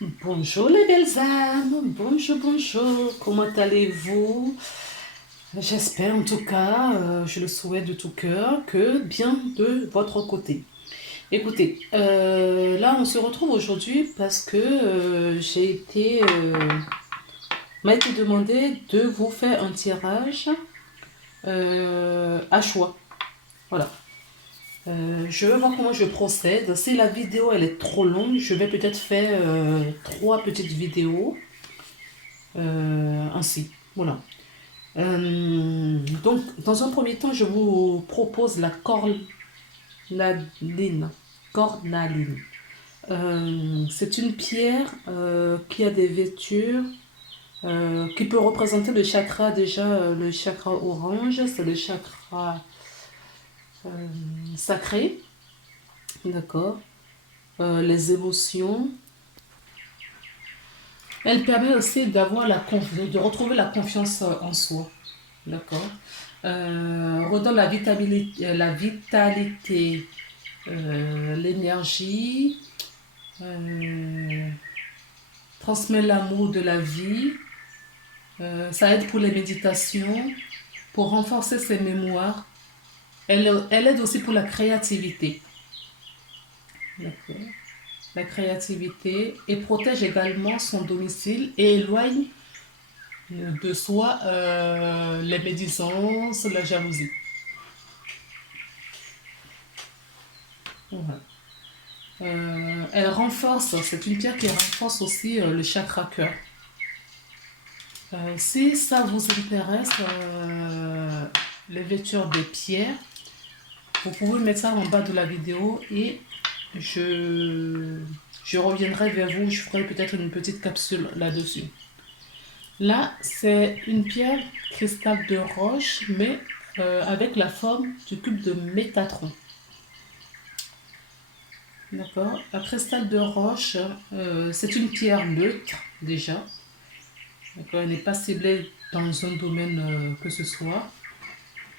Bonjour les belles âmes, bonjour, bonjour, comment allez-vous? J'espère en tout cas, je le souhaite de tout cœur, que bien de votre côté. Écoutez, là on se retrouve aujourd'hui parce que m'a été demandé de vous faire un tirage à choix. Voilà. Je vais voir comment je procède. Si la vidéo elle est trop longue, je vais peut-être faire 3 petites vidéos ainsi. Voilà. Donc, dans un premier temps, je vous propose la cornaline. Cornaline. C'est une pierre qui a des vêtures, qui peut représenter le chakra déjà, le chakra orange, c'est le chakra sacré, d'accord. Les émotions. Elle permet aussi d'avoir de retrouver la confiance en soi, d'accord. Redonne la vitalité, l'énergie, euh, transmet l'amour de la vie, ça aide pour les méditations, pour renforcer ses mémoires. Elle aide aussi pour la créativité. D'accord. La créativité et protège également son domicile et éloigne de soi les médisances, la jalousie. Voilà. Elle renforce, c'est une pierre qui renforce aussi le chakra cœur. Si ça vous intéresse, les vêtures des pierres, vous pouvez mettre ça en bas de la vidéo et je reviendrai vers vous, je ferai peut-être une petite capsule là-dessus. Là, c'est une pierre cristal de roche, mais avec la forme du cube de Métatron. D'accord. La cristal de roche, c'est une pierre neutre déjà. D'accord. Elle n'est pas ciblée dans un domaine que ce soit.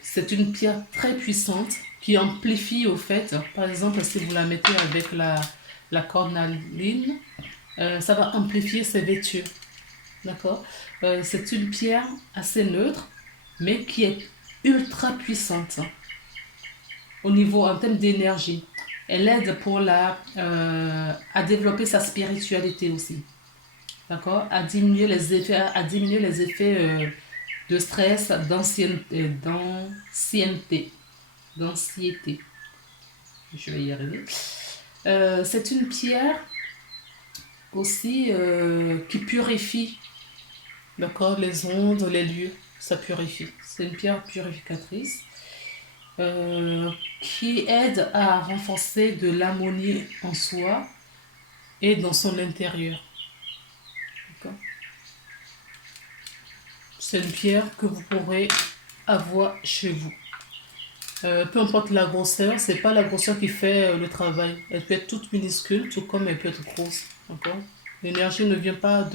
C'est une pierre très puissante qui amplifie au fait. Par exemple, si vous la mettez avec la cornaline, ça va amplifier ses vêtures. D'accord. C'est une pierre assez neutre, mais qui est ultra puissante au niveau en termes d'énergie. Elle aide à développer sa spiritualité aussi. D'accord. À diminuer les effets de stress, d'anxiété. Je vais y arriver. C'est une pierre aussi qui purifie, d'accord, les ondes, les lieux, ça purifie. C'est une pierre purificatrice qui aide à renforcer de l'harmonie en soi et dans son intérieur. D'accord. C'est une pierre que vous pourrez avoir chez vous. Peu importe la grosseur, c'est pas la grosseur qui fait le travail. Elle peut être toute minuscule, tout comme elle peut être grosse. D'accord. L'énergie ne vient pas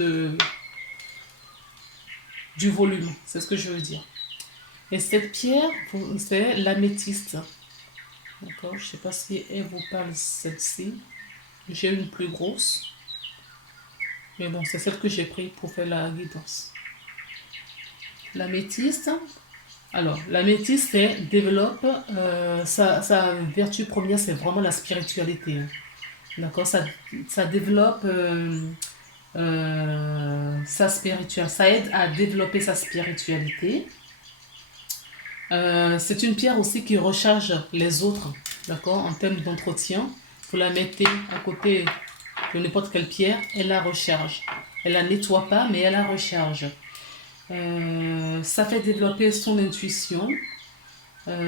du volume, c'est ce que je veux dire. Et cette pierre, c'est l'améthyste. D'accord. Je ne sais pas si elle vous parle celle-ci. J'ai une plus grosse. Mais bon, c'est celle que j'ai prise pour faire la guidance. L'améthyste. Alors, l'améthyste développe sa vertu première, c'est vraiment la spiritualité. D'accord. Ça développe sa spiritualité. Ça aide à développer sa spiritualité. C'est une pierre aussi qui recharge les autres, d'accord, en termes d'entretien. Vous la mettez à côté de n'importe quelle pierre, elle la recharge. Elle la nettoie pas, mais elle la recharge. Ça fait développer son intuition.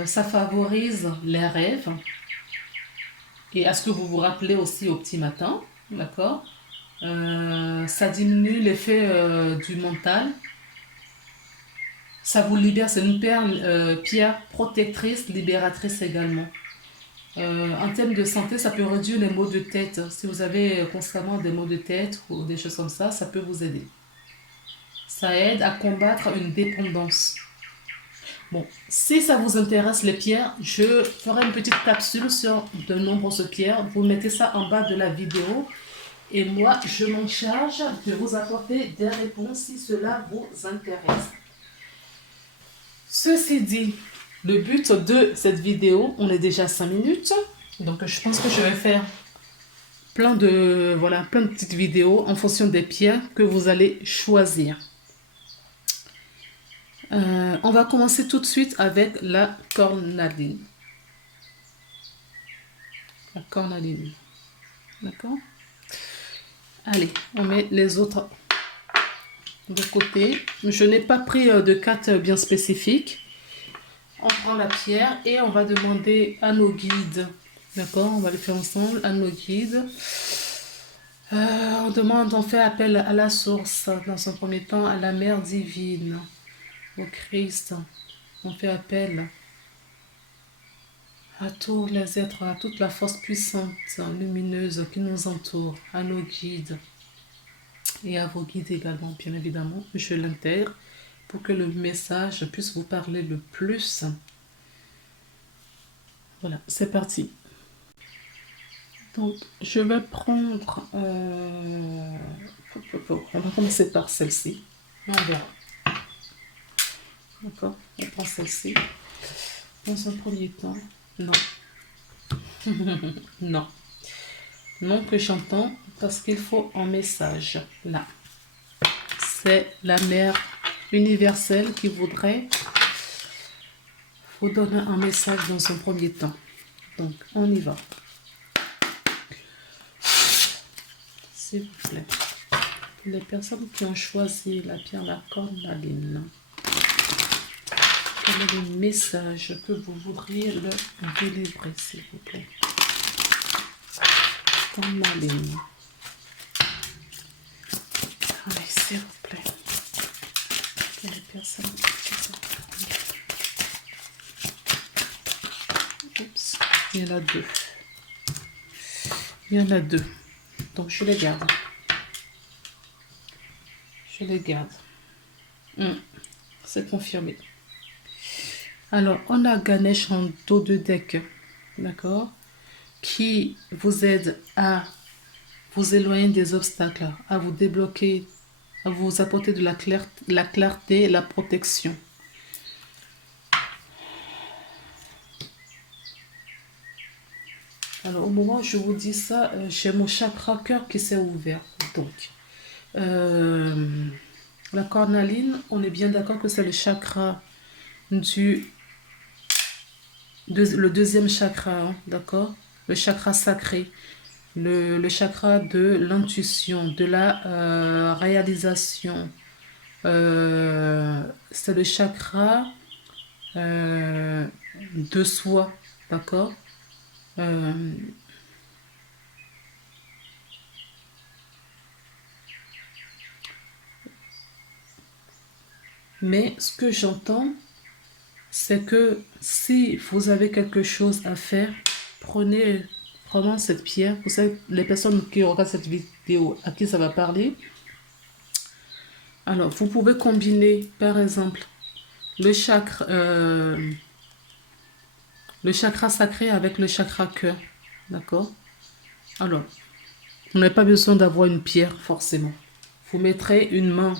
Ça favorise les rêves. Et à ce que vous vous rappelez aussi au petit matin, d'accord. Ça diminue l'effet du mental. Ça vous libère, c'est une pierre protectrice, libératrice également. En termes de santé, ça peut réduire les maux de tête. Si vous avez constamment des maux de tête ou des choses comme ça peut vous aider. Ça aide à combattre une dépendance. Bon, si ça vous intéresse les pierres, je ferai une petite capsule sur de nombreuses pierres. Vous mettez ça en bas de la vidéo et moi, je m'en charge de vous apporter des réponses si cela vous intéresse. Ceci dit, le but de cette vidéo, on est déjà à 5 minutes, donc je pense que je vais faire plein de petites vidéos en fonction des pierres que vous allez choisir. On va commencer tout de suite avec la cornaline. La cornaline. D'accord? Allez, on met les autres de côté. Je n'ai pas pris de carte bien spécifique. On prend la pierre et on va demander à nos guides. D'accord? On va le faire ensemble, à nos guides. On fait appel à la source, dans un premier temps, à la mère divine, au Christ. On fait appel à tous les êtres, à toute la force puissante, lumineuse qui nous entoure, à nos guides et à vos guides également, bien évidemment. Je l'intègre pour que le message puisse vous parler le plus. Voilà, c'est parti. Donc, je vais prendre... on va commencer par celle-ci. On verra. D'accord? On prend celle-ci. Dans un premier temps, non. Non. Non que j'entends parce qu'il faut un message là. C'est la mère universelle qui voudrait vous donner un message dans un premier temps. Donc, on y va. S'il vous plaît. Les personnes qui ont choisi la pierre, la cornaline, quel est le message que vous voudriez leur délivrer, s'il vous plaît? Cornaline. Allez, s'il vous plaît. Les personnes qui sont... Oups, il y en a deux. Il y en a deux. Donc, je les garde. Je les garde. C'est confirmé. Alors, on a Ganesh en dos de deck, d'accord, qui vous aide à vous éloigner des obstacles, à vous débloquer, à vous apporter de la clarté et la protection. Alors, au moment où je vous dis ça, j'ai mon chakra cœur qui s'est ouvert. Donc, la cornaline, on est bien d'accord que c'est le chakra le deuxième chakra, hein, d'accord? Le chakra sacré, le chakra de l'intuition, de la réalisation. C'est le chakra de soi, d'accord? Mais ce que j'entends, c'est que si vous avez quelque chose à faire, prenez vraiment cette pierre. Vous savez, les personnes qui regardent cette vidéo, à qui ça va parler. Alors, vous pouvez combiner, par exemple, le chakra sacré avec le chakra cœur. D'accord? Alors, vous n'avez pas besoin d'avoir une pierre, forcément. Vous mettrez une main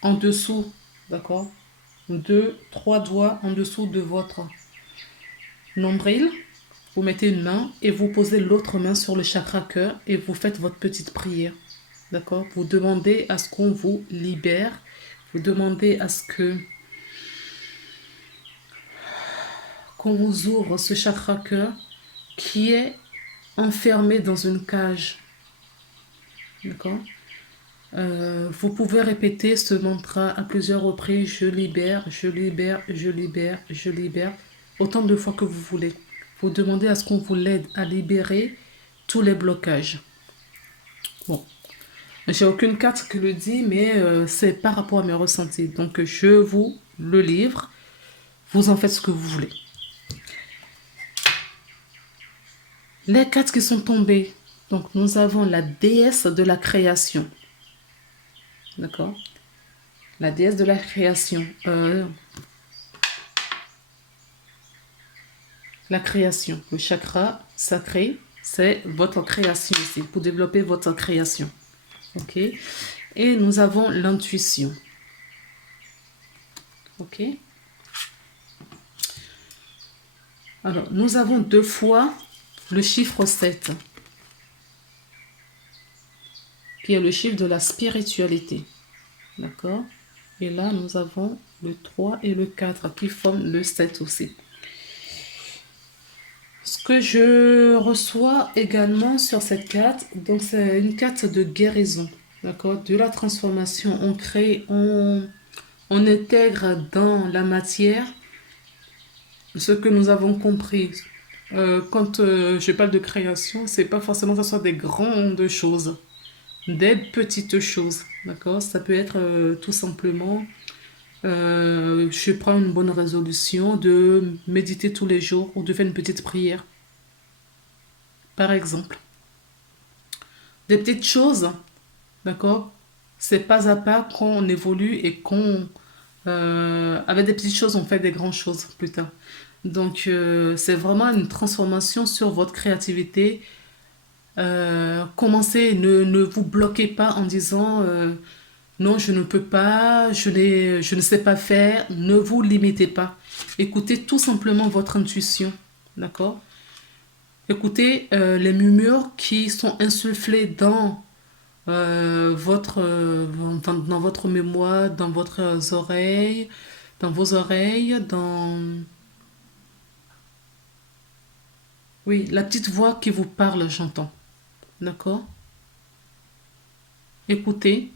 en dessous, d'accord? 2, 3 doigts en dessous de votre nombril. Vous mettez une main et vous posez l'autre main sur le chakra cœur et vous faites votre petite prière. D'accord? Vous demandez à ce qu'on vous libère. Vous demandez à ce qu'on vous ouvre ce chakra cœur qui est enfermé dans une cage. D'accord? Vous pouvez répéter ce mantra à plusieurs reprises. Je libère, je libère, je libère, je libère. Autant de fois que vous voulez. Vous demandez à ce qu'on vous l'aide à libérer tous les blocages. Bon. J'ai aucune carte qui le dit, mais c'est par rapport à mes ressentis. Donc, je vous le livre. Vous en faites ce que vous voulez. Les cartes qui sont tombées. Donc, nous avons la déesse de la création. D'accord? La déesse de la création. La création. Le chakra sacré. c'est votre création ici, pour développer votre création. Ok. Et nous avons l'intuition. Ok. Alors, nous avons 2 fois le chiffre 7, qui est le chiffre de la spiritualité. D'accord? Et là, nous avons le 3 et le 4 qui forment le 7 aussi. Ce que je reçois également sur cette carte, donc c'est une carte de guérison. D'accord? De la transformation. On crée, on intègre dans la matière ce que nous avons compris. Quand je parle de création, c'est pas forcément que ce soit des grandes choses, des petites choses, d'accord? Ça peut être tout simplement, je prends une bonne résolution de méditer tous les jours ou de faire une petite prière, par exemple. Des petites choses, d'accord? C'est pas à pas qu'on évolue et qu'on, avec des petites choses, on fait des grandes choses plus tard. Donc, c'est vraiment une transformation sur votre créativité. Commencez, ne vous bloquez pas en disant non, je ne peux pas, je ne sais pas faire. Ne vous limitez pas. Écoutez tout simplement votre intuition. D'accord? Écoutez les murmures qui sont insufflés dans votre mémoire, dans votre oreille, dans vos oreilles, dans... Oui, la petite voix qui vous parle, j'entends. D'accord? Écoutez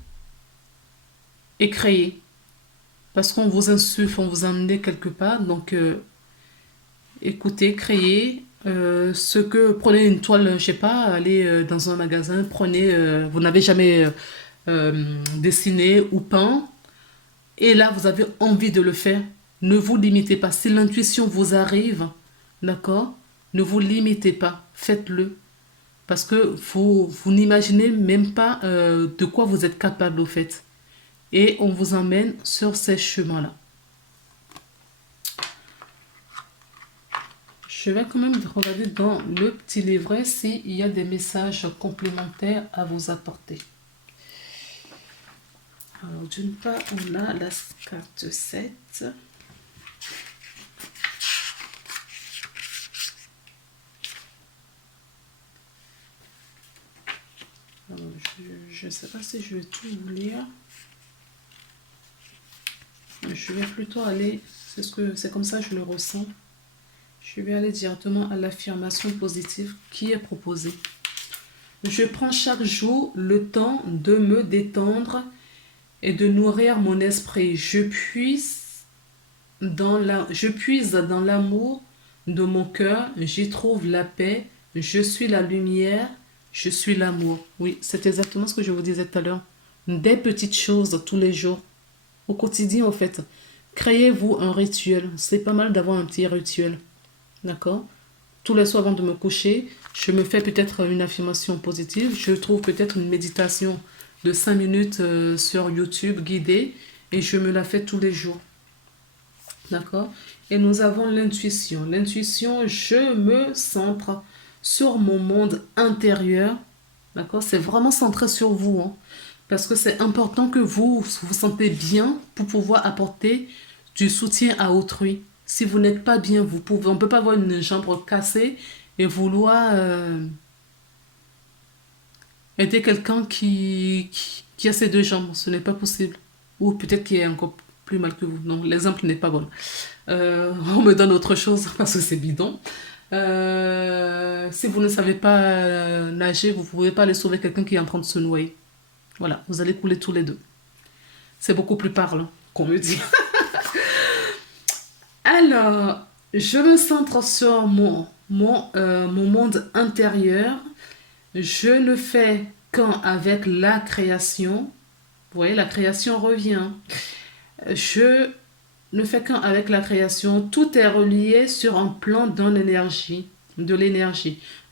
et créez. Parce qu'on vous insuffle, on vous a amené quelque part. Donc, écoutez, créez. Prenez une toile, je sais pas, allez dans un magasin, prenez, vous n'avez jamais dessiné ou peint, et là, vous avez envie de le faire. Ne vous limitez pas. Si l'intuition vous arrive, d'accord, ne vous limitez pas. Faites-le. Parce que vous n'imaginez même pas de quoi vous êtes capable au fait. Et on vous emmène sur ces chemins-là. Je vais quand même regarder dans le petit livret s'il y a des messages complémentaires à vous apporter. Alors, d'une part, on a la carte 7. Alors, je ne sais pas si je vais tout lire. Je vais plutôt aller, c'est comme ça que je le ressens. Je vais aller directement à l'affirmation positive qui est proposée. Je prends chaque jour le temps de me détendre et de nourrir mon esprit. Je puise dans l'amour de mon cœur, j'y trouve la paix, je suis la lumière, je suis l'amour. Oui, c'est exactement ce que je vous disais tout à l'heure. Des petites choses tous les jours, au quotidien en fait. Créez-vous un rituel. C'est pas mal d'avoir un petit rituel. D'accord? Tous les soirs avant de me coucher, je me fais peut-être une affirmation positive. Je trouve peut-être une méditation de 5 minutes sur YouTube guidée et je me la fais tous les jours. D'accord? Et nous avons l'intuition. L'intuition, je me centre sur mon monde intérieur. D'accord? C'est vraiment centré sur vous. Hein, parce que c'est important que vous vous sentez bien pour pouvoir apporter du soutien à autrui. Si vous n'êtes pas bien, on ne peut pas avoir une jambe cassée et vouloir aider quelqu'un qui a ses 2 jambes. Ce n'est pas possible. Ou peut-être qu'il est encore plus mal que vous. Non, l'exemple n'est pas bon. On me donne autre chose parce que c'est bidon. Si vous ne savez pas nager, vous ne pouvez pas aller sauver quelqu'un qui est en train de se noyer. Voilà, vous allez couler tous les deux. C'est beaucoup plus parlant, qu'on me dit. Alors, je me centre sur mon monde intérieur. Je ne fais qu'un avec la création. Vous voyez, la création revient. Je ne fais qu'un avec la création. Tout est relié sur un plan de l'énergie.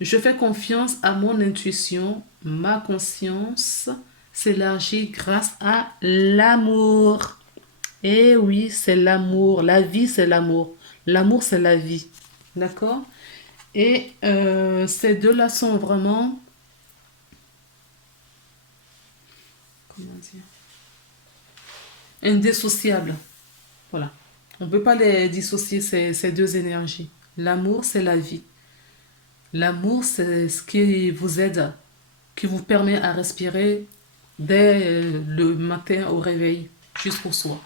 Je fais confiance à mon intuition. Ma conscience s'élargit grâce à l'amour. Eh oui, c'est l'amour. La vie, c'est l'amour. L'amour, c'est la vie. D'accord? Et ces deux-là sont vraiment, comment dire, indissociables. Voilà. On ne peut pas les dissocier, ces deux énergies. L'amour, c'est la vie. L'amour, c'est ce qui vous aide, qui vous permet à respirer dès le matin au réveil jusqu'au soir.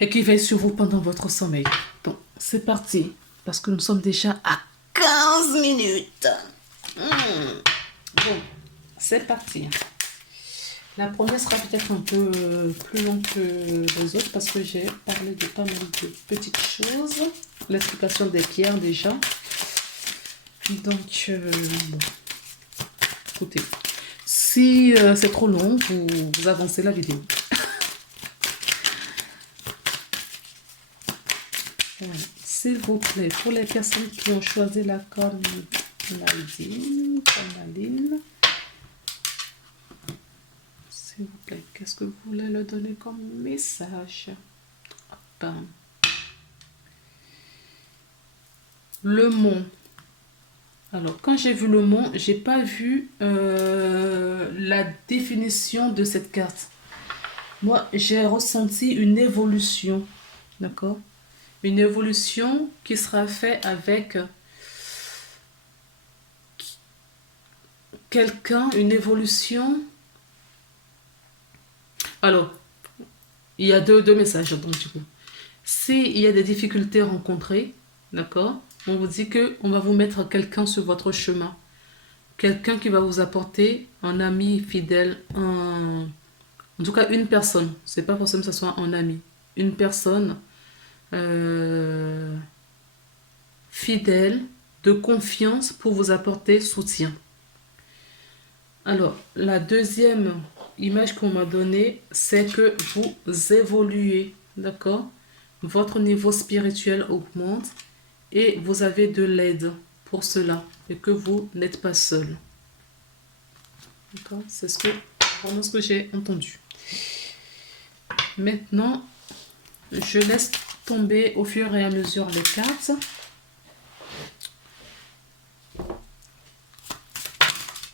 Et qui veille sur vous pendant votre sommeil. Donc, c'est parti. Parce que nous sommes déjà à 15 minutes. Bon, c'est parti. La première sera peut-être un peu plus longue que les autres parce que j'ai parlé de pas mal de petites choses. L'explication des pierres déjà. Donc, bon. Écoutez, si c'est trop long, vous avancez la vidéo. Voilà. S'il vous plaît, pour les personnes qui ont choisi la cornaline, s'il vous plaît, qu'est-ce que vous voulez leur donner comme message? Hop. Le mont. Alors, quand j'ai vu le mont, j'ai pas vu la définition de cette carte. Moi, j'ai ressenti une évolution, d'accord? Une évolution qui sera faite avec quelqu'un, une évolution. Alors, il y a deux messages, donc du coup. S'il y a des difficultés rencontrées, d'accord? On vous dit qu'on va vous mettre quelqu'un sur votre chemin. Quelqu'un qui va vous apporter un ami fidèle, en tout cas une personne. C'est pas forcément que ce soit un ami. Une personne fidèle, de confiance pour vous apporter soutien. Alors, la deuxième image qu'on m'a donnée, c'est que vous évoluez, d'accord? Votre niveau spirituel augmente et vous avez de l'aide pour cela et que vous n'êtes pas seul. D'accord? C'est vraiment ce que j'ai entendu. Maintenant, je laisse tomber au fur et à mesure les cartes.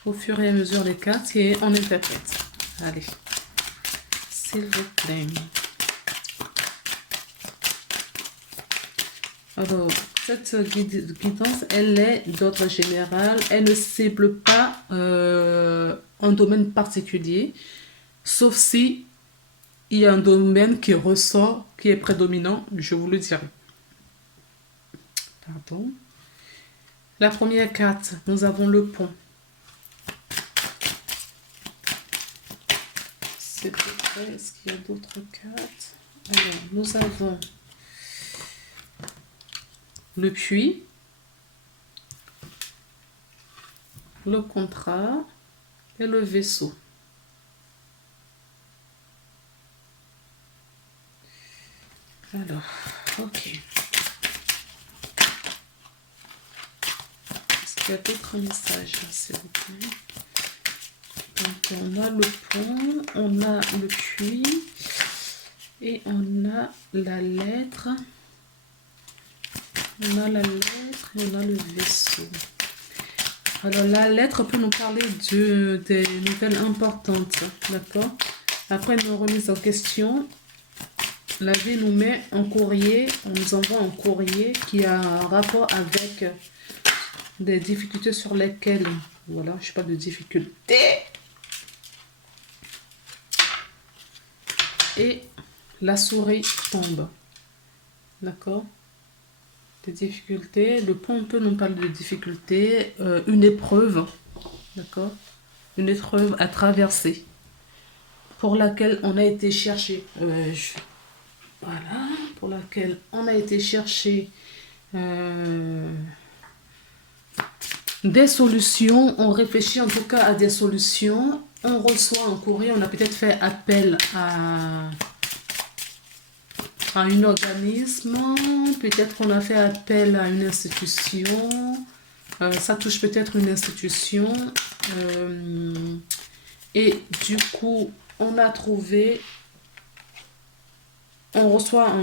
Au fur et à mesure les cartes et on interprète. Allez, s'il vous plaît. Alors, cette guidance, elle est d'ordre général. Elle ne cible pas un domaine particulier, sauf si il y a un domaine qui ressort, qui est prédominant, je vous le dirai. Pardon. La première carte, nous avons le pont. C'est prêt. Est-ce qu'il y a d'autres cartes? Alors, nous avons le puits, le contrat et le vaisseau. Alors, ok. Est-ce qu'il y a d'autres messages, s'il vous plaît? Donc, on a le pont, on a le puits et on a la lettre. On a la lettre et on a le vaisseau. Alors, la lettre peut nous parler des nouvelles importantes, d'accord? Après nos remises en question, la vie nous met un courrier, on nous envoie un courrier qui a un rapport avec des difficultés sur lesquelles, voilà, je parle de difficultés. Et la souris tombe, d'accord? Des difficultés, le pont peut nous parler de difficultés, une épreuve, d'accord? Une épreuve à traverser, pour laquelle on a été chercher, voilà, pour laquelle on a été chercher des solutions, on réfléchit en tout cas à des solutions, on reçoit un courrier, on a peut-être fait appel à un organisme, peut-être qu'on a fait appel à une institution, ça touche peut-être une institution, et du coup, on a trouvé On reçoit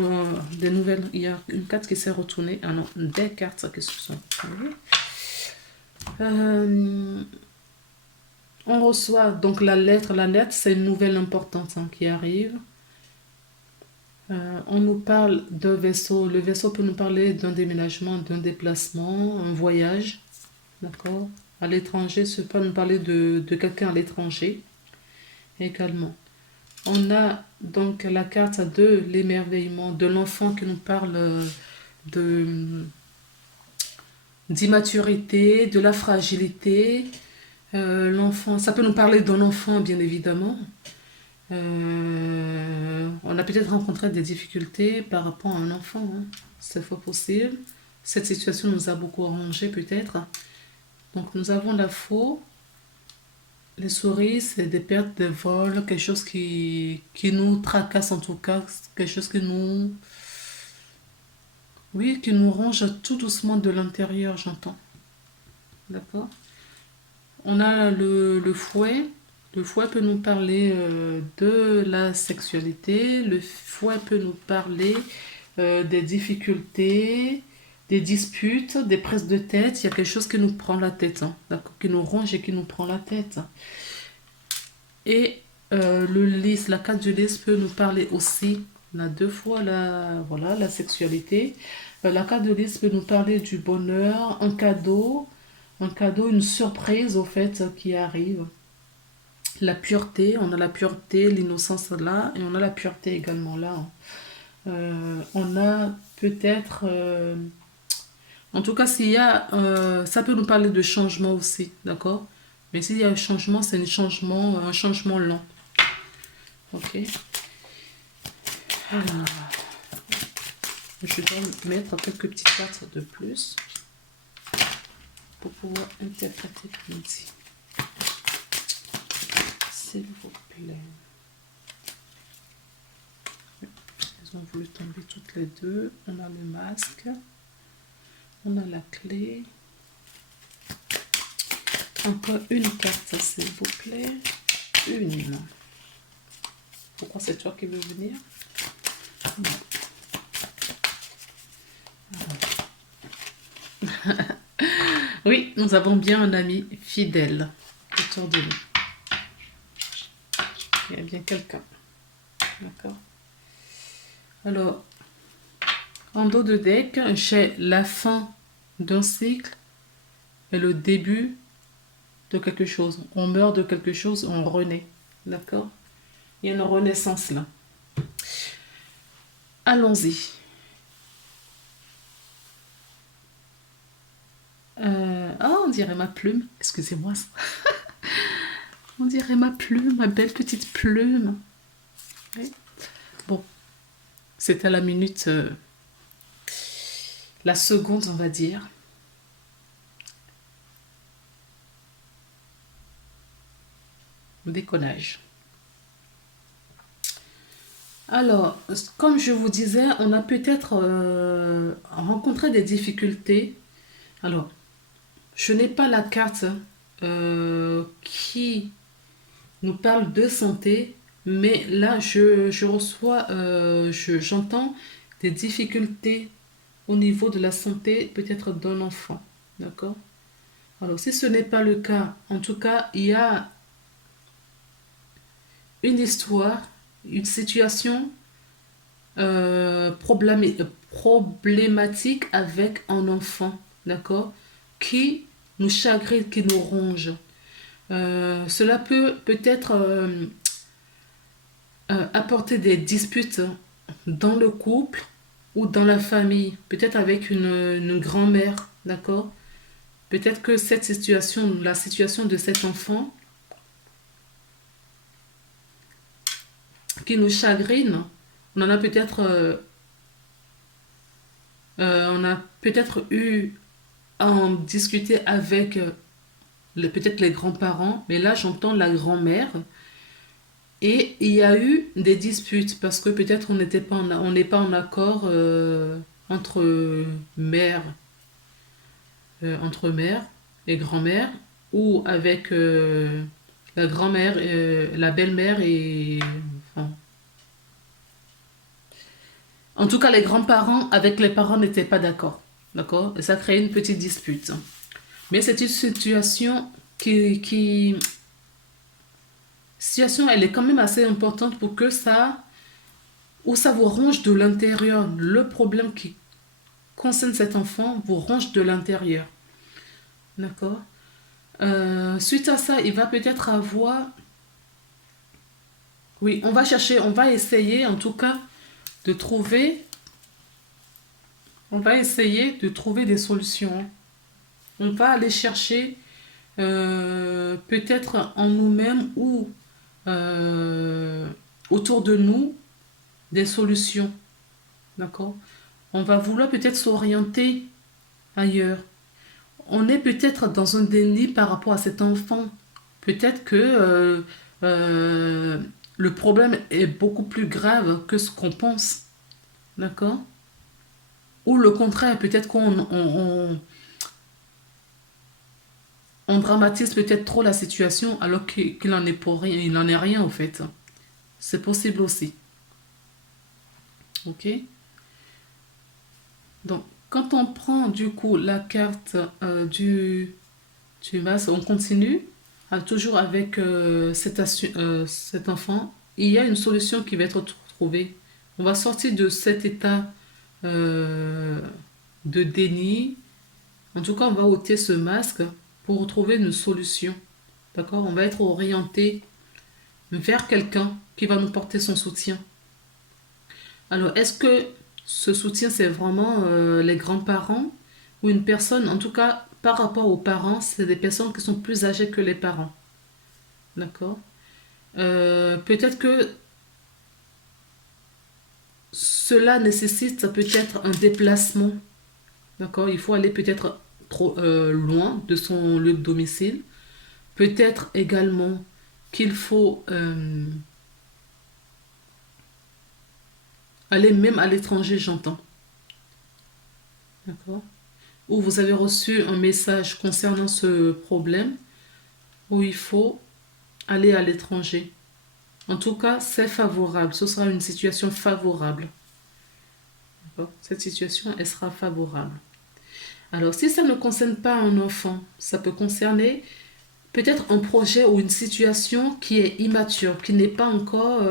des nouvelles. Il y a une carte qui s'est retournée. Ah non, des cartes qui se sont retournées. On reçoit donc la lettre. La lettre, c'est une nouvelle importante qui arrive. On nous parle d'un vaisseau. Le vaisseau peut nous parler d'un déménagement, d'un déplacement, un voyage. D'accord? À l'étranger, ça peut nous parler de quelqu'un à l'étranger également. On a donc la carte de l'émerveillement, de l'enfant qui nous parle de d'immaturité, de la fragilité. L'enfant, ça peut nous parler d'un enfant, bien évidemment. On a peut-être rencontré des difficultés par rapport à un enfant, hein. C'est fort possible. Cette situation nous a beaucoup arrangé, peut-être. Donc, nous avons la faux. Les souris, c'est des pertes de vol, quelque chose qui nous tracasse en tout cas, quelque chose qui nous, oui, qui nous ronge tout doucement de l'intérieur, j'entends. D'accord? On a le fouet. Le fouet peut nous parler de la sexualité. Le fouet peut nous parler des difficultés, des disputes, des prises de tête. Il y a quelque chose qui nous prend la tête, hein, d'accord, qui nous ronge et qui nous prend la tête. Et le lys, la carte du lys peut nous parler aussi. On a deux fois voilà, la sexualité. La carte de lys peut nous parler du bonheur, un cadeau, une surprise au fait qui arrive. La pureté, on a la pureté, l'innocence là, et on a la pureté également là. On a peut-être, en tout cas, s'il y a, ça peut nous parler de changement aussi, d'accord? Mais s'il y a un changement, c'est un changement lent. Ok. Alors, je dois mettre quelques petites cartes de plus pour pouvoir interpréter comme dit. S'il vous plaît. Elles ont voulu tomber toutes les deux. On a le masque. On a la clé. Encore une carte, s'il vous plaît. Une. Pourquoi c'est toi qui veux venir? Non. Oui, nous avons bien un ami fidèle autour de nous. Il y a bien quelqu'un. D'accord? Alors, en dos de deck, j'ai la fin d'un cycle et le début de quelque chose. On meurt de quelque chose, on renaît. D'accord? Il y a une renaissance là. Allons-y. On dirait ma plume. Excusez-moi. On dirait ma plume, ma belle petite plume. Oui. Bon, c'était la minute, la seconde, on va dire. Déconnage. Alors, comme je vous disais, on a peut-être rencontré des difficultés. Alors, je n'ai pas la carte qui nous parle de santé, mais là, je reçois, j'entends des difficultés au niveau de la santé, peut-être d'un enfant. D'accord? Alors, si ce n'est pas le cas, en tout cas, il y a une histoire, une situation problématique avec un enfant, d'accord, qui nous chagrine, qui nous ronge. Cela peut-être apporter des disputes dans le couple ou dans la famille, peut-être avec une grand-mère, d'accord. Peut-être que cette situation, la situation de cet enfant qui nous chagrine, on en a peut-être on a peut-être eu à en discuter avec peut-être les grands-parents, mais là j'entends la grand-mère. Et il y a eu des disputes parce que peut-être on n'est pas en accord entre mère, entre mère et grand-mère, ou avec la grand-mère, la belle-mère et enfin, En tout cas, les grands-parents avec les parents n'étaient pas d'accord. D'accord? Et ça crée une petite dispute. Mais c'est une situation situation, elle est quand même assez importante pour que ça, ou ça vous ronge de l'intérieur. Le problème qui concerne cet enfant vous ronge de l'intérieur. D'accord? Suite à ça, il va peut-être avoir... Oui, on va chercher, on va essayer en tout cas de trouver... On va essayer de trouver des solutions. On va aller chercher peut-être en nous-mêmes ou autour de nous des solutions. D'accord? On va vouloir peut-être s'orienter ailleurs. On est peut-être dans un déni par rapport à cet enfant. Peut-être que le problème est beaucoup plus grave que ce qu'on pense. D'accord? Ou le contraire, peut-être on dramatise peut-être trop la situation alors qu'il en est pour rien, il n'en est rien en fait. C'est possible aussi. Ok? Donc, quand on prend du coup la carte du masque, on continue toujours avec cet enfant. Il y a une solution qui va être trouvée. On va sortir de cet état euh, de déni. En tout cas, on va ôter ce masque pour trouver une solution. D'accord? On va être orienté vers quelqu'un qui va nous porter son soutien. Alors, est-ce que ce soutien, c'est vraiment les grands-parents ou une personne, en tout cas, par rapport aux parents, c'est des personnes qui sont plus âgées que les parents. D'accord? Peut-être que cela nécessite peut-être un déplacement. D'accord? Il faut aller peut-être trop loin de son lieu de domicile. Peut-être également qu'il faut aller même à l'étranger, j'entends. D'accord? Ou vous avez reçu un message concernant ce problème où il faut aller à l'étranger. En tout cas, c'est favorable. Ce sera une situation favorable. D'accord? Cette situation, elle sera favorable. Alors, si ça ne concerne pas un enfant, ça peut concerner peut-être un projet ou une situation qui est immature, qui n'est pas encore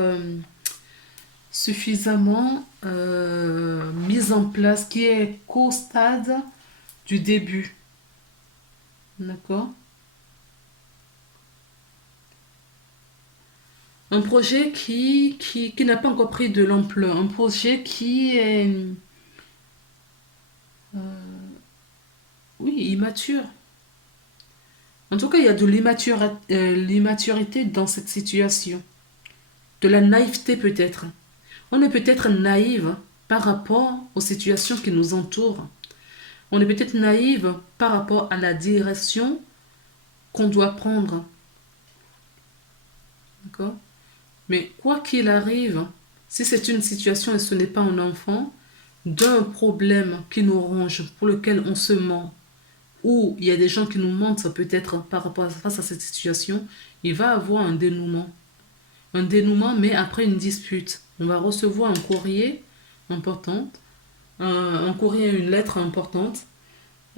suffisamment mise en place, qui est qu'au stade du début. D'accord? Un projet qui n'a pas encore pris de l'ampleur. Un projet qui est, oui, immature. En tout cas, il y a de l'immaturité dans cette situation. De la naïveté peut-être. On est peut-être naïve par rapport aux situations qui nous entourent. On est peut-être naïve par rapport à la direction qu'on doit prendre. D'accord? Mais quoi qu'il arrive, si c'est une situation et ce n'est pas un enfant, d'un problème qui nous ronge, pour lequel on se ment, ou il y a des gens qui nous mentent peut-être par rapport face à cette situation, il va avoir un dénouement. Un dénouement, mais après une dispute. On va recevoir un courrier important, un courrier, une lettre importante,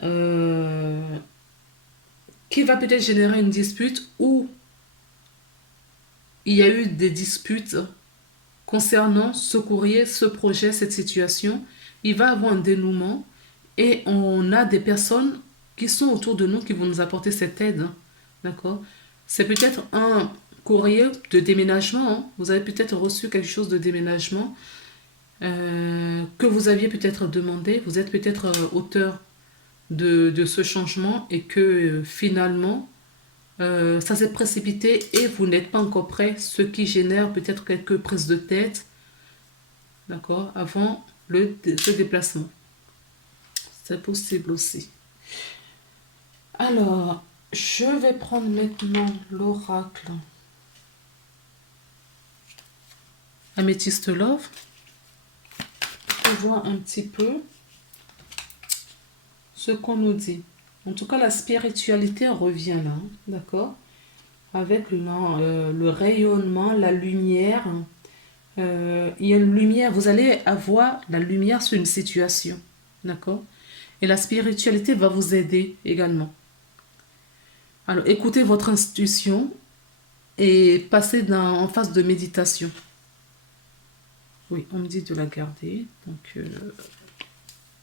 euh, qui va peut-être générer une dispute ou il y a eu des disputes concernant ce courrier, ce projet, cette situation. Il va avoir un dénouement et on a des personnes qui sont autour de nous qui vont nous apporter cette aide. D'accord? C'est peut-être un courrier de déménagement. Hein. Vous avez peut-être reçu quelque chose de déménagement que vous aviez peut-être demandé. Vous êtes peut-être auteur de ce changement et que finalement, ça s'est précipité et vous n'êtes pas encore prêt, ce qui génère peut-être quelques prises de tête, d'accord, avant ce déplacement. C'est possible aussi. Alors, je vais prendre maintenant l'oracle Améthyste Love pour voir un petit peu ce qu'on nous dit. En tout cas, la spiritualité revient là, d'accord, avec le rayonnement, la lumière, il y a une lumière, vous allez avoir la lumière sur une situation, d'accord? Et la spiritualité va vous aider également. Alors, écoutez votre intuition et passez en phase de méditation. Oui, on me dit de la garder. Donc,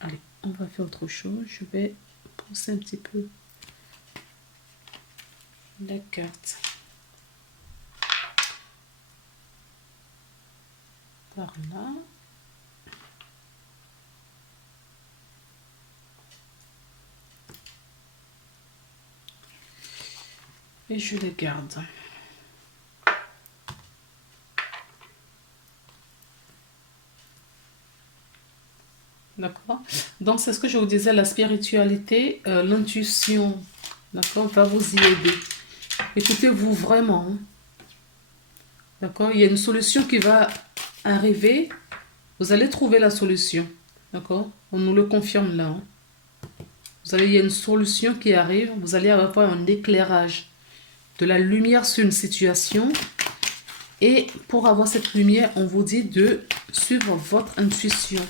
allez, on va faire autre chose. Je vais pousser un petit peu la carte. Par là. Et je les garde. D'accord? Donc, c'est ce que je vous disais, la spiritualité, l'intuition, d'accord, va vous y aider. Écoutez-vous vraiment. Hein. D'accord? Il y a une solution qui va arriver. Vous allez trouver la solution. D'accord? On nous le confirme là. Hein. Il y a une solution qui arrive. Vous allez avoir un éclairage, de la lumière sur une situation. Et pour avoir cette lumière, on vous dit de suivre votre intuition.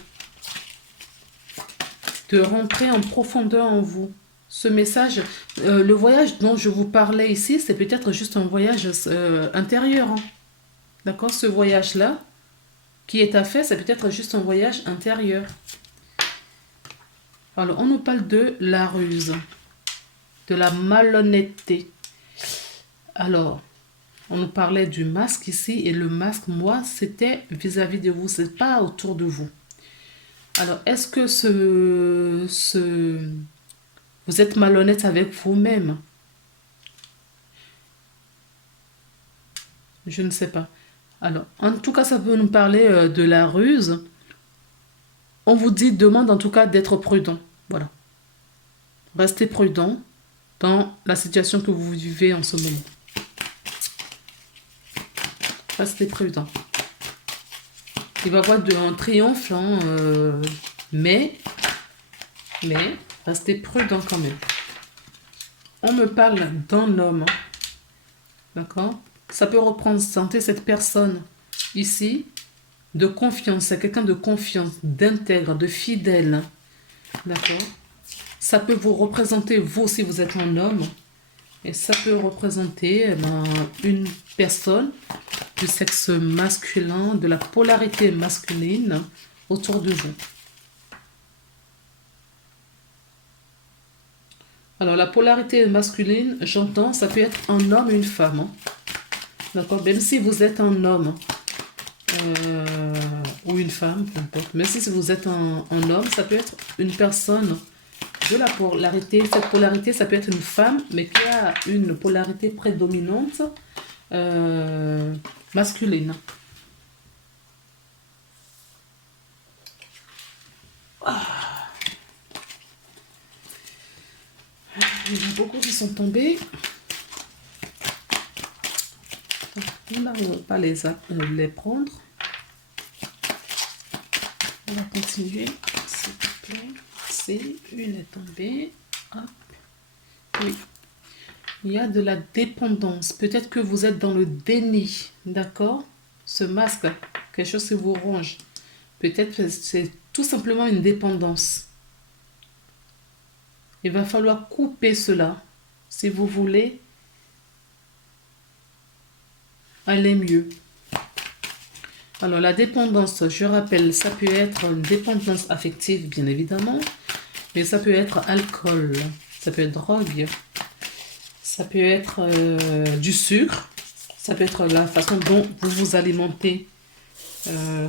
De rentrer en profondeur en vous. Ce message, le voyage dont je vous parlais ici, c'est peut-être juste un voyage intérieur. Hein. D'accord? Ce voyage-là, qui est à faire, c'est peut-être juste un voyage intérieur. Alors, on nous parle de la ruse, de la malhonnêteté. Alors, on nous parlait du masque ici, et le masque, moi, c'était vis-à-vis de vous, c'est pas autour de vous. Alors, est-ce que vous êtes malhonnête avec vous-même? Je ne sais pas. Alors, en tout cas, ça peut nous parler de la ruse. On vous demande en tout cas d'être prudent. Voilà. Restez prudent dans la situation que vous vivez en ce moment. Restez prudent. Il va y avoir un triomphe, hein, mais restez prudent quand même. On me parle d'un homme. Hein. D'accord? Ça peut représenter cette personne ici de confiance. C'est quelqu'un de confiance, d'intègre, de fidèle. D'accord? Ça peut vous représenter, vous, si vous êtes un homme. Et ça peut représenter une personne du sexe masculin, de la polarité masculine autour de vous. Alors, la polarité masculine, j'entends, ça peut être un homme et une femme. Hein. D'accord? Même si vous êtes un homme ou une femme, peu importe. Même si vous êtes un homme, ça peut être une personne de la polarité. Cette polarité, ça peut être une femme, mais qui a une polarité prédominante masculine. Il y en a beaucoup qui sont tombés. On n'arrive pas les prendre. On va continuer, s'il vous plaît. C'est une est tombée. Hop. Oui. Il y a de la dépendance. Peut-être que vous êtes dans le déni. D'accord? Ce masque, quelque chose qui vous ronge. Peut-être que c'est tout simplement une dépendance. Il va falloir couper cela si vous voulez aller mieux. Alors, la dépendance, je rappelle, ça peut être une dépendance affective, bien évidemment, mais ça peut être alcool, ça peut être drogue, ça peut être du sucre, ça peut être la façon dont vous vous alimentez.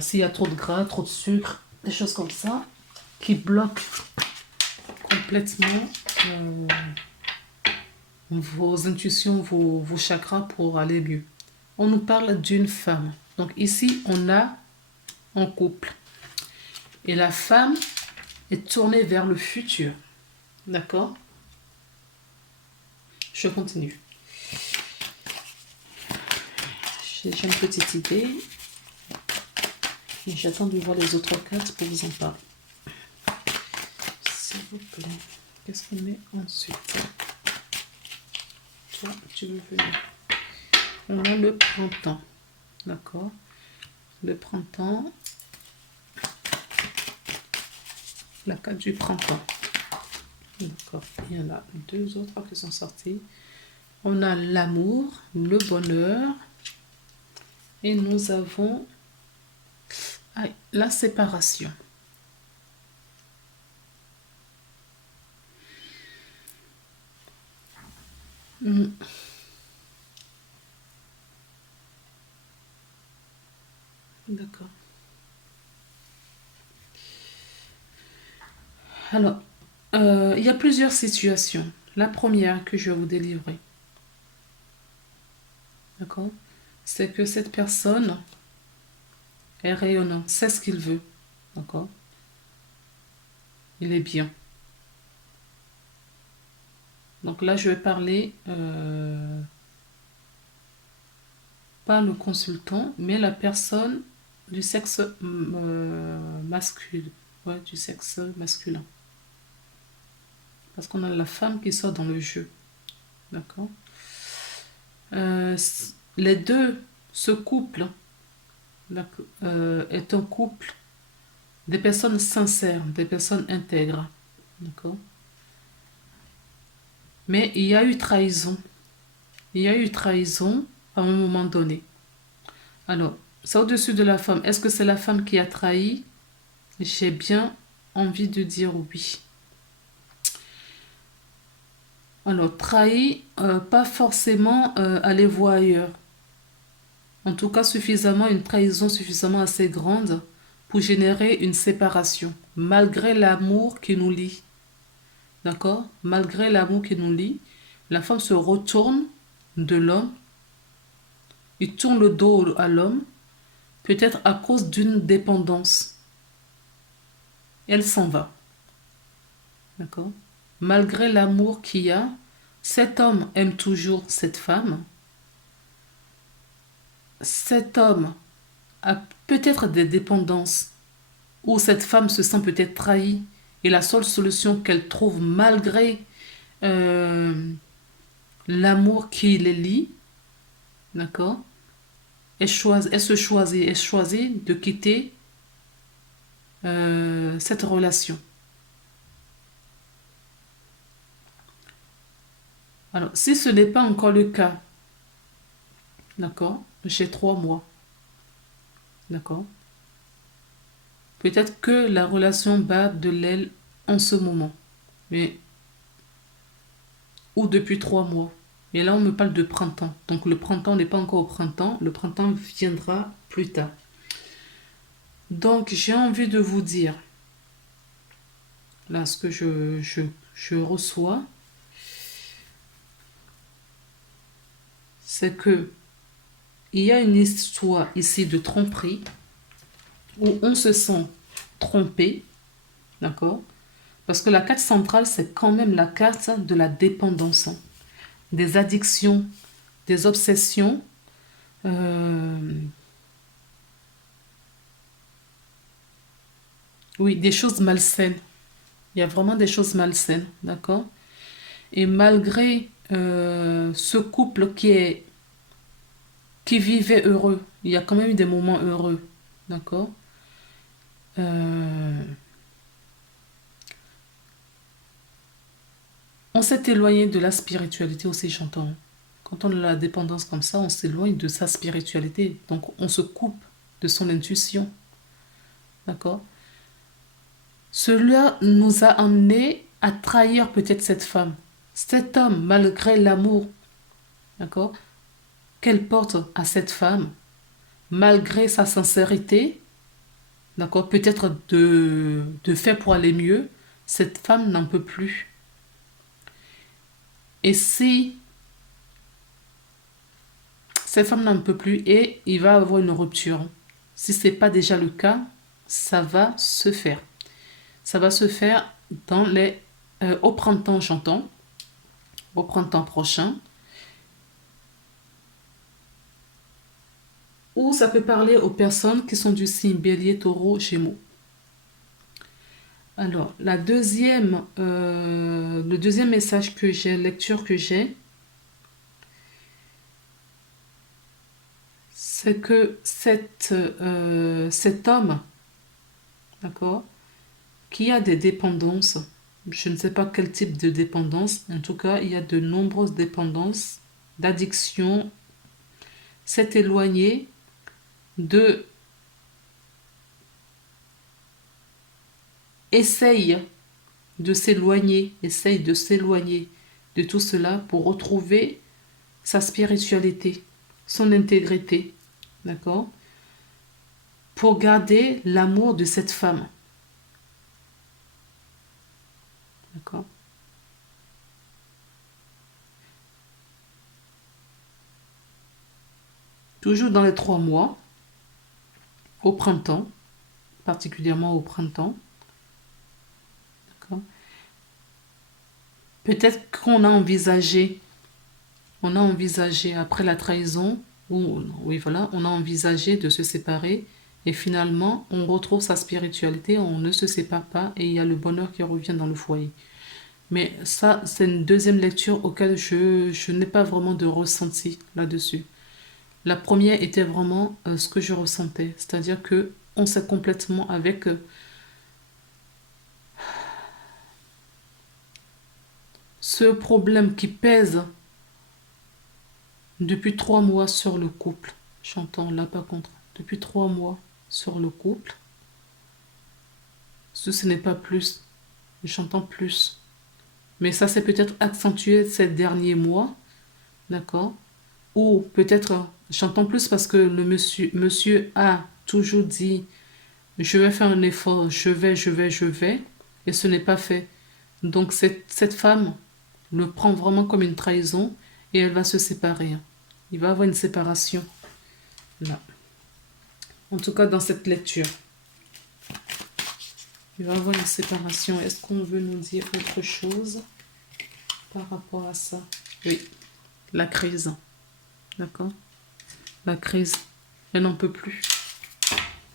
S'il y a trop de gras, trop de sucre, des choses comme ça, qui bloquent complètement vos intuitions, vos chakras pour aller mieux. On nous parle d'une femme. Donc ici, on a un couple. Et la femme est tournée vers le futur. D'accord? Je continue. J'ai une petite idée. J'attends de voir les autres cartes pour vous en parler. S'il vous plaît. Qu'est-ce qu'on met ensuite? Toi, tu veux venir. On a le printemps. D'accord? le printemps. La carte du printemps. D'accord. Il y en a deux autres qui sont sortis. On a l'amour, le bonheur. Et nous avons la séparation. D'accord. Alors, il y a plusieurs situations. La première que je vais vous délivrer, d'accord, c'est que cette personne est rayonnante, c'est ce qu'il veut, d'accord. Il est bien. Donc là, je vais parler, pas le consultant, mais la personne du sexe masculin. Ouais, du sexe masculin. Parce qu'on a la femme qui sort dans le jeu. D'accord. Les deux, ce couple est un couple des personnes sincères, des personnes intègres. D'accord. Mais il y a eu trahison. Il y a eu trahison à un moment donné. Alors, c'est au-dessus de la femme. Est-ce que c'est la femme qui a trahi? J'ai bien envie de dire oui. Alors, trahi, pas forcément aller voir ailleurs. En tout cas, une trahison suffisamment assez grande pour générer une séparation, malgré l'amour qui nous lie. D'accord? Malgré l'amour qui nous lie, la femme se retourne de l'homme, il tourne le dos à l'homme, peut-être à cause d'une dépendance. Elle s'en va. D'accord? Malgré l'amour qu'il y a, cet homme aime toujours cette femme. Cet homme a peut-être des dépendances où cette femme se sent peut-être trahie et la seule solution qu'elle trouve malgré l'amour qui les lie, d'accord, elle choisit de quitter cette relation. Alors, si ce n'est pas encore le cas, d'accord, j'ai 3 mois, d'accord, peut-être que la relation bat de l'aile en ce moment, mais ou depuis 3 mois. Et là, on me parle de printemps. Donc, le printemps n'est pas encore au printemps. Le printemps viendra plus tard. Donc, j'ai envie de vous dire, là, ce que je reçois, c'est que il y a une histoire ici de tromperie où on se sent trompé, d'accord? Parce que la carte centrale, c'est quand même la carte de la dépendance, des addictions, des obsessions. Oui, des choses malsaines. Il y a vraiment des choses malsaines, d'accord? Et malgré ce couple qui vivait heureux, il y a quand même eu des moments heureux, d'accord? On s'est éloigné de la spiritualité aussi, j'entends. Quand on a la dépendance comme ça, on s'éloigne de sa spiritualité. Donc, on se coupe de son intuition. D'accord? Cela nous a amené à trahir peut-être cette femme. Cet homme, malgré l'amour, d'accord, qu'elle porte à cette femme, malgré sa sincérité, d'accord, peut-être de faire pour aller mieux, cette femme n'en peut plus. Et si cette femme n'en peut plus et il va avoir une rupture, si ce n'est pas déjà le cas, ça va se faire. Ça va se faire au printemps, j'entends, au printemps prochain. Ou ça peut parler aux personnes qui sont du signe Bélier, Taureau, Gémeaux. Alors, le deuxième message que j'ai, lecture que j'ai, c'est que cet homme, d'accord, qui a des dépendances, je ne sais pas quel type de dépendance, en tout cas, il y a de nombreuses dépendances, d'addiction, s'est éloigné de, essaye essaye de s'éloigner de tout cela pour retrouver sa spiritualité, son intégrité, d'accord, pour garder l'amour de cette femme, d'accord. Toujours dans les 3 mois, au printemps, particulièrement au printemps, d'accord. Peut-être on a envisagé après la trahison, ou oui voilà, on a envisagé de se séparer et finalement on retrouve sa spiritualité, on ne se sépare pas et il y a le bonheur qui revient dans le foyer. Mais ça, c'est une deuxième lecture auquel je n'ai pas vraiment de ressenti là-dessus. La première était vraiment ce que je ressentais, c'est-à-dire que on s'est complètement avec ce problème qui pèse depuis 3 mois sur le couple. J'entends là par contre, depuis 3 mois sur le couple, ce n'est pas plus, j'entends plus. Mais ça s'est peut-être accentué ces derniers mois, d'accord? Ou peut-être j'entends plus parce que le monsieur a toujours dit je vais faire un effort, je vais, et ce n'est pas fait. Donc cette femme le prend vraiment comme une trahison et elle va se séparer. Il va y avoir une séparation là. En tout cas dans cette lecture. Il va y avoir une séparation. Est-ce qu'on veut nous dire autre chose par rapport à ça? Oui, la crise. D'accord? La crise. Elle n'en peut plus.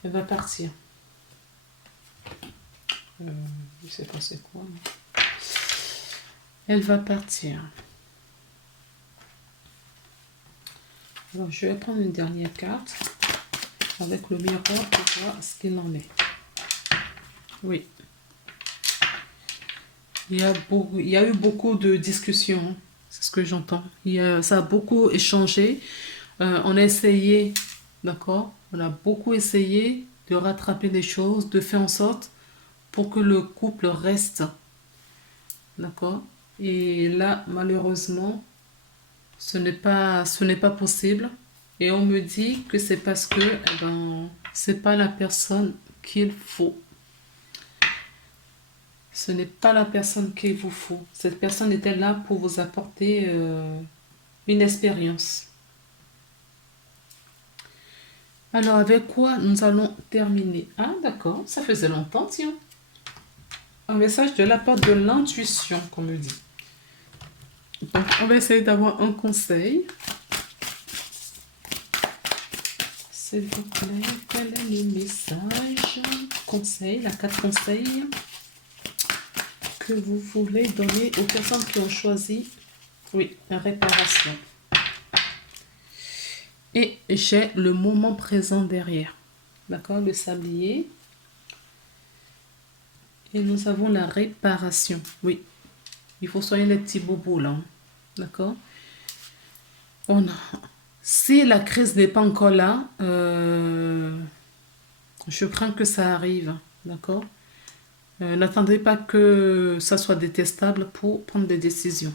Elle va partir. Je sais pas c'est quoi. Mais... elle va partir. Alors, je vais prendre une dernière carte avec le miroir pour voir ce qu'il en est. Oui. Il y a eu beaucoup de discussions. Hein. C'est ce que j'entends. Ça a beaucoup échangé. On a essayé, d'accord? On a beaucoup essayé de rattraper les choses, de faire en sorte pour que le couple reste. D'accord? Et là, malheureusement, ce n'est pas possible. Et on me dit que c'est parce que c'est pas la personne qu'il faut. Ce n'est pas la personne qu'il vous faut. Cette personne était là pour vous apporter une expérience. Alors, avec quoi nous allons terminer? Ah, d'accord, ça faisait longtemps, tiens. Un message de la part de l'intuition, qu'on me dit. Donc, on va essayer d'avoir un conseil. S'il vous plaît, quel est le message? Conseil, la carte conseil que vous voulez donner aux personnes qui ont choisi, oui, la réparation. Et j'ai le moment présent derrière. D'accord, le sablier. Et nous avons la réparation. Oui, il faut soigner les petits bobos là. D'accord. Si la crise n'est pas encore là, je crains que ça arrive. D'accord. N'attendez pas que ça soit détestable pour prendre des décisions.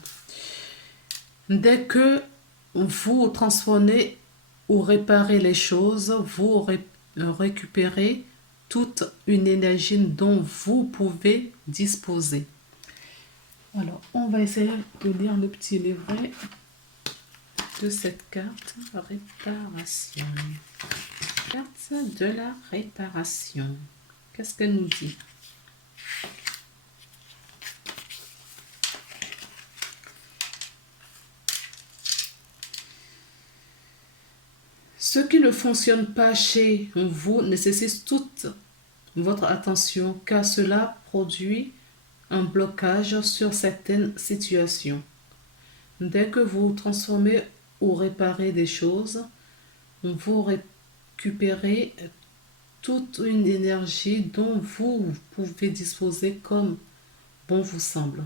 Dès que vous transformez ou réparez les choses, vous récupérez toute une énergie dont vous pouvez disposer. Alors, on va essayer de lire le petit livret de cette carte réparation. Carte de la réparation. Qu'est-ce qu'elle nous dit? Ce qui ne fonctionne pas chez vous nécessite toute votre attention car cela produit un blocage sur certaines situations. Dès que vous transformez ou réparez des choses, vous récupérez toute une énergie dont vous pouvez disposer comme bon vous semble.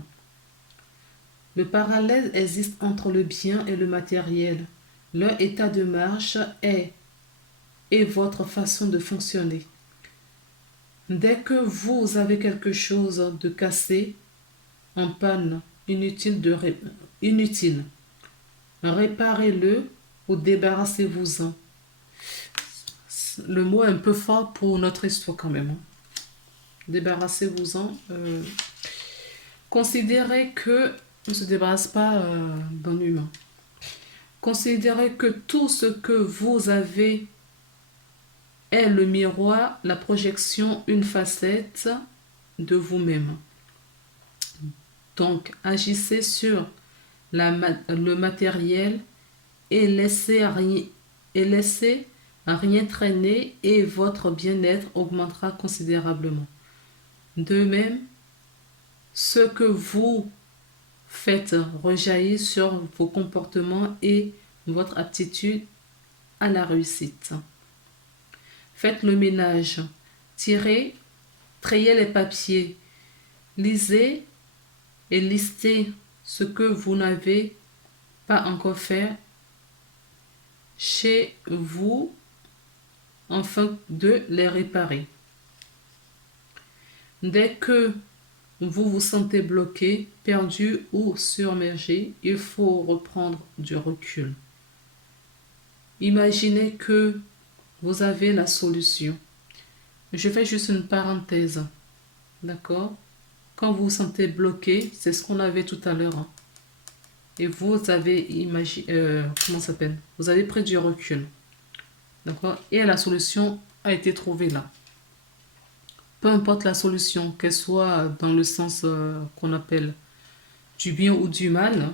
Le parallèle existe entre le bien et le matériel. Leur état de marche est et votre façon de fonctionner. Dès que vous avez quelque chose de cassé, en panne, inutile, réparez-le ou débarrassez-vous-en. Le mot est un peu fort pour notre histoire quand même. Débarrassez-vous-en. Considérez que on ne se débarrasse pas d'un humain. Considérez que tout ce que vous avez est le miroir, la projection, une facette de vous-même. Donc, agissez sur le matériel et laissez rien traîner et votre bien-être augmentera considérablement. De même, ce que vous faites rejaillit sur vos comportements et votre aptitude à la réussite. Faites le ménage, trayez les papiers, lisez et listez ce que vous n'avez pas encore fait chez vous afin de les réparer. Dès que vous vous sentez bloqué, perdu ou submergé, il faut reprendre du recul. Imaginez que vous avez la solution. Je fais juste une parenthèse. D'accord? Quand vous vous sentez bloqué, c'est ce qu'on avait tout à l'heure. Et vous avez comment ça s'appelle? Vous avez pris du recul. D'accord? Et la solution a été trouvée là. Peu importe la solution, qu'elle soit dans le sens qu'on appelle du bien ou du mal,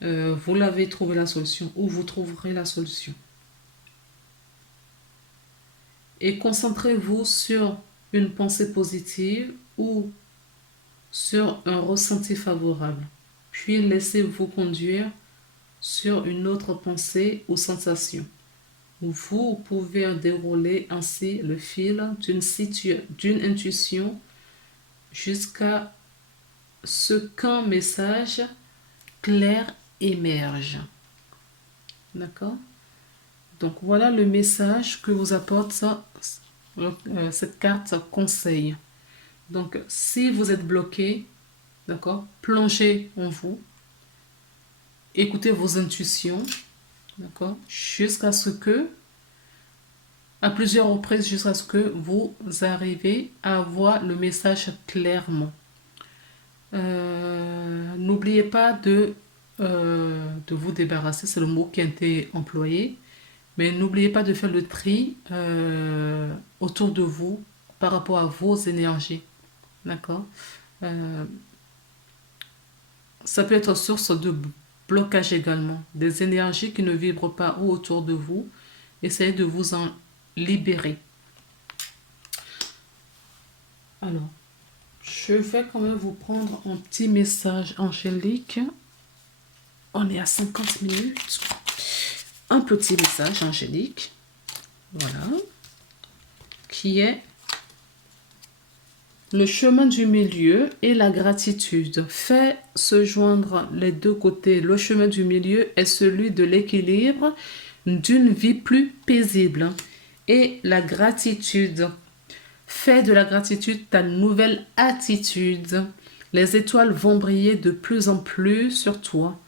vous l'avez trouvé la solution ou vous trouverez la solution. Et concentrez-vous sur une pensée positive ou sur un ressenti favorable. Puis laissez-vous conduire sur une autre pensée ou sensation. Vous pouvez dérouler ainsi le fil d'une intuition jusqu'à ce qu'un message clair émerge. D'accord? Donc voilà le message que vous apporte cette carte conseil. Donc si vous êtes bloqué, d'accord, plongez en vous, écoutez vos intuitions, d'accord, à plusieurs reprises, jusqu'à ce que vous arrivez à voir le message clairement. N'oubliez pas de vous débarrasser, c'est le mot qui a été employé, mais n'oubliez pas de faire le tri autour de vous par rapport à vos énergies. D'accord? Ça peut être source de blocage également. Des énergies qui ne vibrent pas autour de vous. Essayez de vous en libérer. Alors, je vais quand même vous prendre un petit message angélique. On est à 50 minutes. Un petit message angélique. Voilà. Qui est le chemin du milieu et la gratitude. Fait se joindre les deux côtés. Le chemin du milieu est celui de l'équilibre, d'une vie plus paisible. Et la gratitude. Fais de la gratitude ta nouvelle attitude. Les étoiles vont briller de plus en plus sur toi.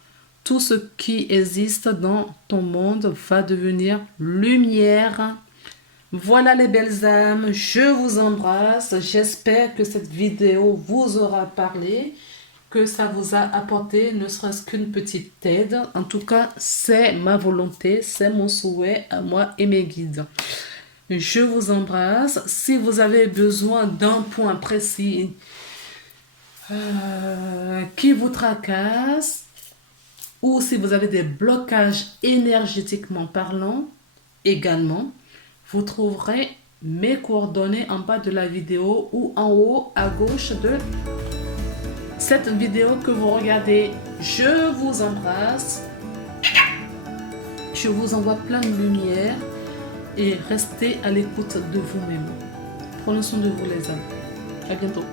Tout ce qui existe dans ton monde va devenir lumière. Voilà les belles âmes, je vous embrasse. J'espère que cette vidéo vous aura parlé, que ça vous a apporté ne serait-ce qu'une petite aide. En tout cas, c'est ma volonté, c'est mon souhait à moi et mes guides. Je vous embrasse. Si vous avez besoin d'un point précis qui vous tracasse, ou si vous avez des blocages énergétiquement parlant, également, vous trouverez mes coordonnées en bas de la vidéo ou en haut à gauche de cette vidéo que vous regardez. Je vous embrasse. Je vous envoie plein de lumière et restez à l'écoute de vous-même. Prenez soin de vous les amis. À bientôt.